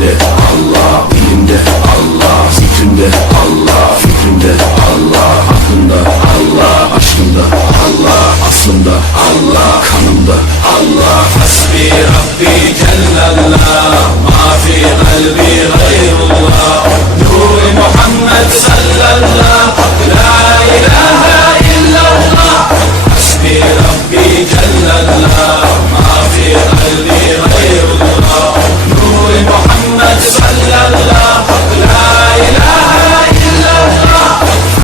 Elimde Allah, dilimde Allah, zikrimde Allah, fikrimde Allah, aklımda Allah, aşkımda Allah, aslımda Allah, kanımda Allah. Hasbi Rabbi Cellallah, ma fi kalbi gayrullah.